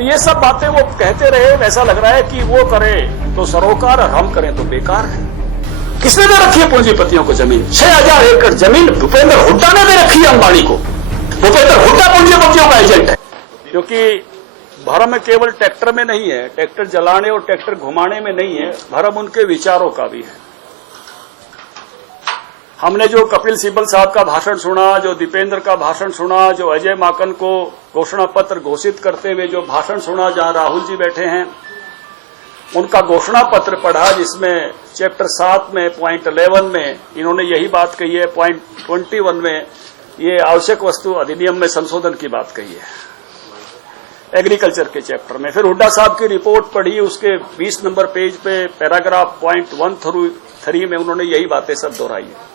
तो ये सब बातें वो कहते रहे, ऐसा लग रहा है कि वो करे तो सरोकार और हम करें तो बेकार है। किसने दे रखी है पूंजीपतियों को जमीन? 6000 एकड़ जमीन भूपेंद्र हुड्डा ने दे रखी है अंबानी को। भूपेंद्र हुड्डा पूंजीपतियों का एजेंट है। क्योंकि भरम केवल ट्रैक्टर में नहीं है, ट्रैक्टर जलाने और ट्रैक्टर घुमाने में नहीं है, भरम उनके विचारों का भी है। हमने जो कपिल सिब्बल साहब का भाषण सुना, जो दीपेंद्र का भाषण सुना, जो अजय माकन को घोषणा पत्र घोषित करते हुए जो भाषण सुना, जहां राहुल जी बैठे हैं, उनका घोषणा पत्र पढ़ा जिसमें चैप्टर 7 में पॉइंट 11 में इन्होंने यही बात कही है, पॉइंट 21 में ये आवश्यक वस्तु अधिनियम में संशोधन की बात कही है एग्रीकल्चर के चैप्टर में। फिर हुड्डा साहब की रिपोर्ट पढ़ी, उसके 20 नंबर पेज पे पैराग्राफ पॉइंट 1-3 में उन्होंने यही बातें सब दोहराई है।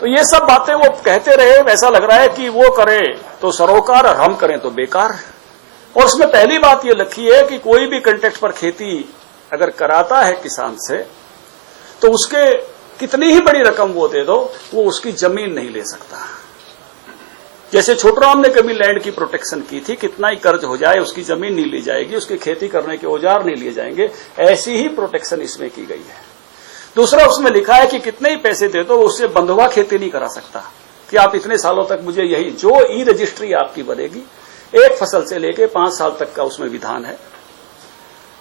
तो ये सब बातें वो कहते रहे, ऐसा लग रहा है कि वो करे तो सरोकार और हम करें तो बेकार है। और उसमें पहली बात ये लिखी है कि कोई भी कॉन्ट्रैक्ट पर खेती अगर कराता है किसान से, तो उसके कितनी ही बड़ी रकम वो दे दो, वो उसकी जमीन नहीं ले सकता। जैसे छोटूराम ने कभी लैंड की प्रोटेक्शन की थी, कितना ही कर्ज हो जाए उसकी जमीन नहीं ली जाएगी, उसकी खेती करने के औजार नहीं लिए जाएंगे, ऐसी ही प्रोटेक्शन इसमें की गई है। दूसरा उसमें लिखा है कि कितने ही पैसे दे दो, उससे बंधुआ खेती नहीं करा सकता कि आप इतने सालों तक मुझे यही जो ई रजिस्ट्री आपकी बनेगी, एक फसल से लेके 5 साल तक का उसमें विधान है,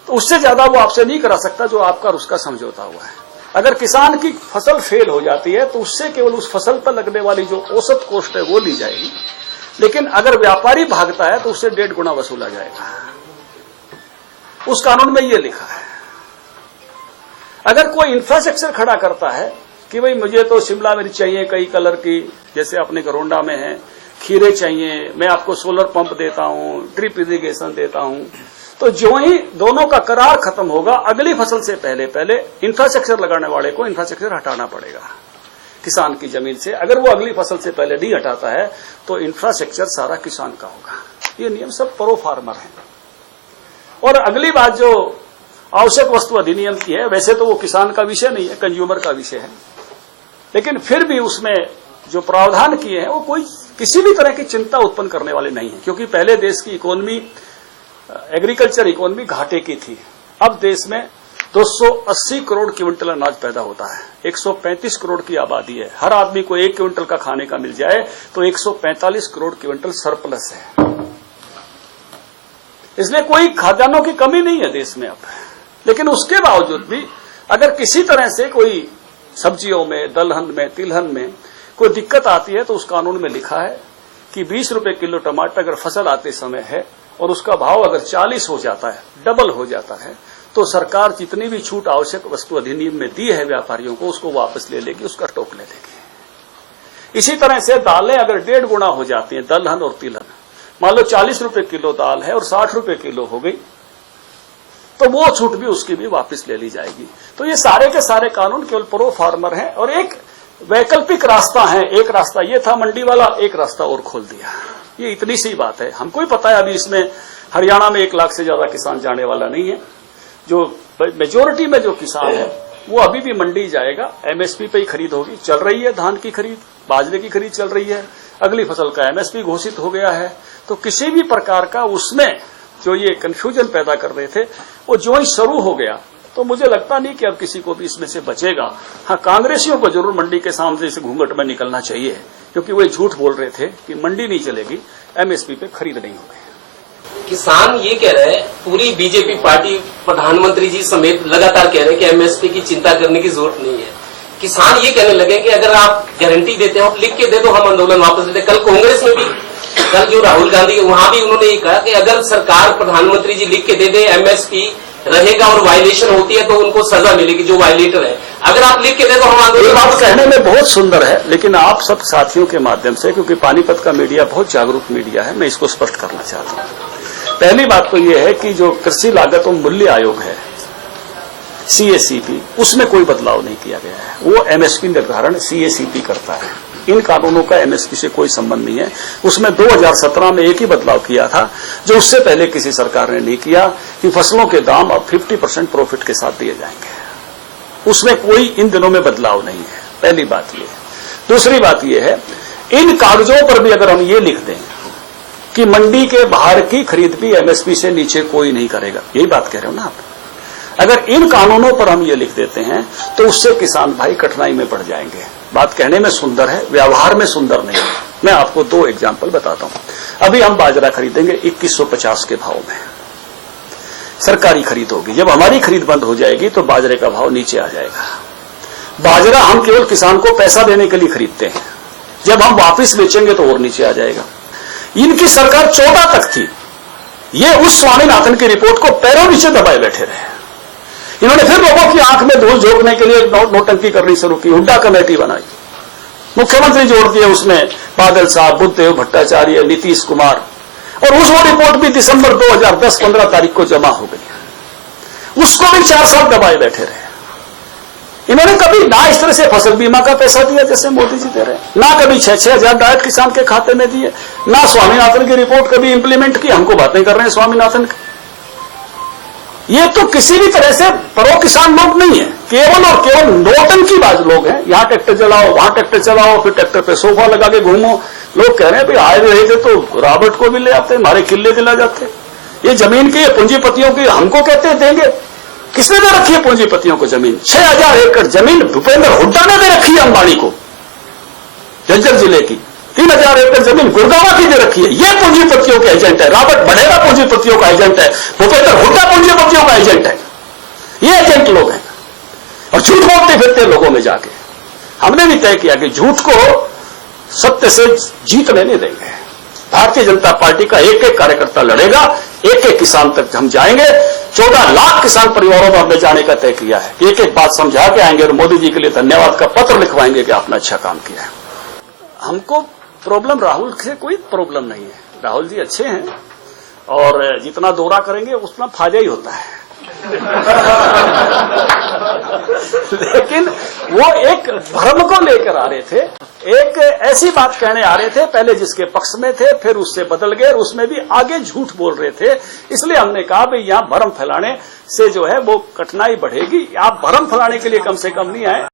तो उससे ज्यादा वो आपसे नहीं करा सकता जो आपका और उसका समझौता हुआ है। अगर किसान की फसल फेल हो जाती है तो उससे केवल उस फसल पर लगने वाली जो औसत कॉस्ट है वो ली जाएगी, लेकिन अगर व्यापारी भागता है तो उससे 1.5 गुना वसूला जाएगा। उस कानून में ये लिखा है। अगर कोई इंफ्रास्ट्रक्चर खड़ा करता है कि भाई मुझे तो शिमला मिर्च चाहिए कई कलर की, जैसे अपने गरोंडा में है, खीरे चाहिए, मैं आपको सोलर पंप देता हूं, ड्रिप इरिगेशन देता हूं, तो जो ही दोनों का करार खत्म होगा, अगली फसल से पहले इंफ्रास्ट्रक्चर लगाने वाले को इंफ्रास्ट्रक्चर हटाना पड़ेगा किसान की जमीन से। अगर वो अगली फसल से पहले नहीं हटाता है तो इंफ्रास्ट्रक्चर सारा किसान का होगा। ये नियम सब प्रो फार्मर है। और अगली बात जो आवश्यक वस्तु अधिनियम की है, वैसे तो वो किसान का विषय नहीं है, कंज्यूमर का विषय है, लेकिन फिर भी उसमें जो प्रावधान किए हैं वो कोई किसी भी तरह की चिंता उत्पन्न करने वाले नहीं है। क्योंकि पहले देश की इकोनॉमी, एग्रीकल्चर इकोनॉमी घाटे की थी। अब देश में 280 करोड़ क्विंटल अनाज पैदा होता है, 135 करोड़ की आबादी है, हर आदमी को 1 क्विंटल का खाने का मिल जाए तो 145 करोड़ क्विंटल सरप्लस है। इसलिए कोई खाद्यान्नों की कमी नहीं है देश में अब। लेकिन उसके बावजूद भी अगर किसी तरह से कोई सब्जियों में, दलहन में, तिलहन में कोई दिक्कत आती है तो उस कानून में लिखा है कि 20 रुपए किलो टमाटर अगर फसल आते समय है और उसका भाव अगर 40 हो जाता है, डबल हो जाता है, तो सरकार जितनी भी छूट आवश्यक वस्तु अधिनियम में दी है व्यापारियों को, उसको वापस ले लेगी, उसका टोक ले लेगी। इसी तरह से दालें अगर 1.5 गुना हो जाती हैं, दलहन और तिलहन, मान लो 40 रुपए किलो दाल है और 60 रुपए किलो हो गई, तो वो छूट भी उसकी भी वापस ले ली जाएगी। तो ये सारे के सारे कानून केवल प्रो फार्मर हैं। और एक वैकल्पिक रास्ता है, एक रास्ता ये था मंडी वाला, एक रास्ता और खोल दिया। ये इतनी सी बात है। हमको ही पता है अभी इसमें हरियाणा में 1 लाख से ज्यादा किसान जाने वाला नहीं है। जो मेजोरिटी में जो किसान है वो अभी भी मंडी जाएगा, एमएसपी पे ही खरीद होगी। चल रही है धान की खरीद, बाजरे की खरीद चल रही है, अगली फसल का एमएसपी घोषित हो गया है। तो किसी भी प्रकार का उसमें जो ये कंफ्यूजन पैदा कर रहे थे वो जो ही शुरू हो गया, तो मुझे लगता नहीं कि अब किसी को भी इसमें से बचेगा। हाँ, कांग्रेसियों को जरूर मंडी के सामने से घूंघट में निकलना चाहिए, क्योंकि वो झूठ बोल रहे थे कि मंडी नहीं चलेगी, एमएसपी पे खरीद नहीं होगी। किसान ये कह रहे हैं, पूरी बीजेपी पार्टी, प्रधानमंत्री जी समेत लगातार कह रहे हैं कि एमएसपी की चिंता करने की जरूरत नहीं है। किसान ये कहने लगे कि अगर आप गारंटी देते हो, आप लिख के दे दो, हम आंदोलन वापस लेते। कल कांग्रेस में भी, कल जो राहुल गांधी, वहां भी उन्होंने ये कहा कि अगर सरकार, प्रधानमंत्री जी लिख के दे दे एमएसपी रहेगा और वायलेशन होती है तो उनको सजा मिलेगी जो वायलेटर है। अगर आप लिख के दे तो हम आंदोलन। बात कहने में बहुत सुंदर है, लेकिन आप सब साथियों के माध्यम से, क्योंकि पानीपत का मीडिया बहुत जागरूक मीडिया है, मैं इसको स्पष्ट करना चाहता हूं। पहली बात तो यह है कि जो कृषि लागत और मूल्य आयोग है, सीएसीपी, उसमें कोई बदलाव नहीं किया गया है। वो एमएसपी निर्धारण सीएसीपी करता है। इन कानूनों का एमएसपी से कोई संबंध नहीं है। उसमें 2017 में एक ही बदलाव किया था, जो उससे पहले किसी सरकार ने नहीं किया, कि फसलों के दाम अब 50% प्रॉफिट के साथ दिए जाएंगे। उसमें कोई इन दिनों में बदलाव नहीं है। पहली बात ये है। दूसरी बात ये है, इन कागजों पर भी अगर हम ये लिख दें कि मंडी के बाहर की खरीद भी एमएसपी से नीचे कोई नहीं करेगा। यही बात कह रहे हो ना आप। अगर इन कानूनों पर हम ये लिख देते हैं तो उससे किसान भाई कठिनाई में पड़ जाएंगे। बात कहने में सुंदर है, व्यवहार में सुंदर नहीं है। मैं आपको 2 एग्जाम्पल बताता हूं। अभी हम बाजरा खरीदेंगे 2150 के भाव में, सरकारी खरीद होगी। जब हमारी खरीद बंद हो जाएगी तो बाजरे का भाव नीचे आ जाएगा। बाजरा हम केवल किसान को पैसा देने के लिए खरीदते हैं, जब हम वापस बेचेंगे तो और नीचे आ जाएगा। इनकी सरकार 14 तक थी, ये उस स्वामीनाथन की रिपोर्ट को पैरों नीचे दबाए बैठे रहे। इन्होंने फिर लोगों की आंख में धूल झोंकने के लिए नोटंकी करनी शुरू की, हुड्डा कमेटी बनाई, मुख्यमंत्री जोड़ दिए उसमें, बादल साहब, बुद्धदेव भट्टाचार्य, नीतीश कुमार, और उस वो रिपोर्ट भी दिसंबर 2010-15 तारीख को जमा हो गई। उसको भी 4 साल दबाए बैठे रहे। इन्होंने कभी ना इस तरह से फसल बीमा का पैसा दिया जैसे मोदी जी दे रहे हैं, ना कभी 6-6 हजार डायरेक्ट किसान के खाते में दिए, ना स्वामीनाथन की रिपोर्ट कभी इंप्लीमेंट की। हमको बातें कर रहे हैं स्वामीनाथन की। ये तो किसी भी तरह से प्रो किसान लोग नहीं है, केवल और केवल नौटंकीबाज लोग हैं। यहां ट्रैक्टर चलाओ, वहां ट्रैक्टर चलाओ, फिर ट्रैक्टर पे सोफा लगा के घूमो। लोग कह रहे हैं भाई आए रहे थे तो रॉबर्ट को भी ले आते, हमारे किले दिला जाते। ये जमीन की, ये पूंजीपतियों की हमको कहते हैं देंगे। किसने दे रखी है पूंजीपतियों को जमीन? 6000 एकड़ जमीन भूपेंद्र हुड्डा ने दे रखी है अंबानी को, झज्जर जिले की। 3000 एकड़ जमीन गुड़गांव की दे रखी है। ये पूंजीपतियों के एजेंट है। रॉबर्ट बड़ेगा पूंजीपतियों का एजेंट है, भूपेंद्र हुड्डा पूंजीपतियों का एजेंट है। ये एजेंट लोग हैं और झूठ बोलते फिरते लोगों में जाके। हमने भी तय किया कि झूठ को सत्य से जीतने नहीं देंगे। भारतीय जनता पार्टी का एक एक कार्यकर्ता लड़ेगा, एक एक किसान तक हम जाएंगे। 14 लाख किसान परिवारों में हमने जाने का तय किया है। एक एक बात समझा के आएंगे और मोदी जी के लिए धन्यवाद का पत्र लिखवाएंगे कि आपने अच्छा काम किया है। हमको प्रॉब्लम राहुल से कोई प्रॉब्लम नहीं है। राहुल जी अच्छे हैं और जितना दौरा करेंगे उतना फायदा ही होता है। लेकिन वो एक भ्रम को लेकर आ रहे थे, एक ऐसी बात कहने आ रहे थे पहले जिसके पक्ष में थे, फिर उससे बदल गए और उसमें भी आगे झूठ बोल रहे थे। इसलिए हमने कहा भाई यहां भ्रम फैलाने से जो है वो कठिनाई बढ़ेगी। आप भ्रम फैलाने के लिए कम से कम नहीं आए।